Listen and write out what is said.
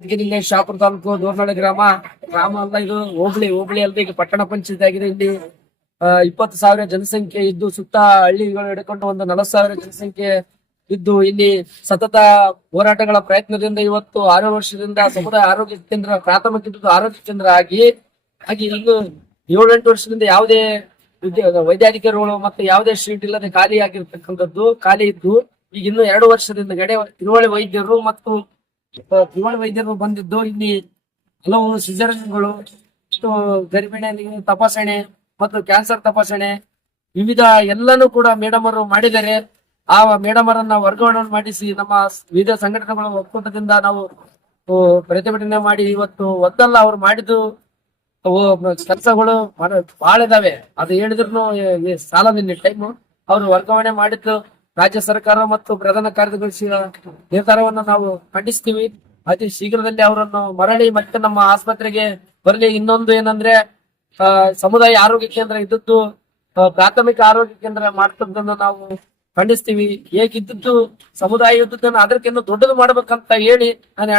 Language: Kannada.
ಇಲ್ಲಿ ಶಾಪುರ ತಾಲೂಕು ದೋರ್ನಾಳ ಗ್ರಾಮ ಅಲ್ಲ, ಇದು ಹೋಬಳಿ ಅಲ್ಲದೆ ಈಗ ಪಟ್ಟಣ ಪಂಚಾಯತ್ ಆಗಿದೆ. ಇಲ್ಲಿ 20,000 ಜನಸಂಖ್ಯೆ ಇದ್ದು ಸುತ್ತ ಹಳ್ಳಿಗಳು ಹಿಡ್ಕೊಂಡು ಒಂದು 40,000 ಜನಸಂಖ್ಯೆ ಇದ್ದು ಇಲ್ಲಿ ಸತತ ಹೋರಾಟಗಳ ಪ್ರಯತ್ನದಿಂದ ಇವತ್ತು 6 ವರ್ಷದಿಂದ ಸಮುದಾಯ ಆರೋಗ್ಯ ಕೇಂದ್ರ, ಪ್ರಾಥಮಿಕ ಆರೋಗ್ಯ ಕೇಂದ್ರ ಆಗಿ ಇನ್ನು 7-8 ವರ್ಷದಿಂದ ಯಾವುದೇ ವೈದ್ಯಾಧಿಕಾರಿಗಳು ಮತ್ತೆ ಯಾವುದೇ ಶೀಟ್ ಇಲ್ಲದೆ ಖಾಲಿ ಆಗಿರ್ತಕ್ಕಂಥದ್ದು, ಖಾಲಿ ಇದ್ದು ಈಗ ಇನ್ನು 2 ವರ್ಷದಿಂದ ತಿಳುವಳಿ ವೈದ್ಯರು ಬಂದಿದ್ದು ಇಲ್ಲಿ ಹಲವು ಸಿಜರನ್ಗಳು, ಗರ್ಭಿಣಿಯರಿಗೆ ತಪಾಸಣೆ ಮತ್ತು ಕ್ಯಾನ್ಸರ್ ತಪಾಸಣೆ ವಿವಿಧ ಎಲ್ಲಾನು ಕೂಡ ಮೇಡಮ್ ಅವರು ಮಾಡಿದ್ದಾರೆ. ಆ ಮೇಡಮ್ ಅವರನ್ನ ವರ್ಗಾವಣೆ ಮಾಡಿಸಿ ನಮ್ಮ ವಿವಿಧ ಸಂಘಟನೆಗಳ ಒಕ್ಕೂಟದಿಂದ ನಾವು ಪ್ರತಿಭಟನೆ ಮಾಡಿ ಇವತ್ತು ಒದ್ದಲ್ಲ ಅವ್ರು ಮಾಡಿದ್ದು ಕೆಲಸಗಳು ಬಹಳ ಇದಾವೆ. ಅದು ಹೇಳಿದ್ರು ಸಾಲದಿಲ್ಲ ಟೈಮ್. ಅವ್ರು ವರ್ಗಾವಣೆ ಮಾಡಿದ್ದು ರಾಜ್ಯ ಸರ್ಕಾರ ಮತ್ತು ಪ್ರಧಾನ ಕಾರ್ಯದರ್ಶಿಗಳ ನಿರ್ಧಾರವನ್ನು ನಾವು ಖಂಡಿಸ್ತೀವಿ. ಅತಿ ಶೀಘ್ರದಲ್ಲಿ ಅವರನ್ನು ಮರಳಿ ಮತ್ತೆ ನಮ್ಮ ಆಸ್ಪತ್ರೆಗೆ ಬರಲಿ. ಇನ್ನೊಂದು ಏನಂದ್ರೆ ಸಮುದಾಯ ಆರೋಗ್ಯ ಕೇಂದ್ರ ಇದ್ದದ್ದು ಪ್ರಾಥಮಿಕ ಆರೋಗ್ಯ ಕೇಂದ್ರ ಮಾಡ್ತದ್ದನ್ನು ನಾವು ಖಂಡಿಸ್ತೀವಿ. ಹೇಗಿದ್ದದ್ದು ಸಮುದಾಯ ಇದ್ದದ್ದನ್ನು ಅದಕ್ಕಿಂತ ದೊಡ್ಡದು ಮಾಡ್ಬೇಕಂತ ಹೇಳಿ ನಾನು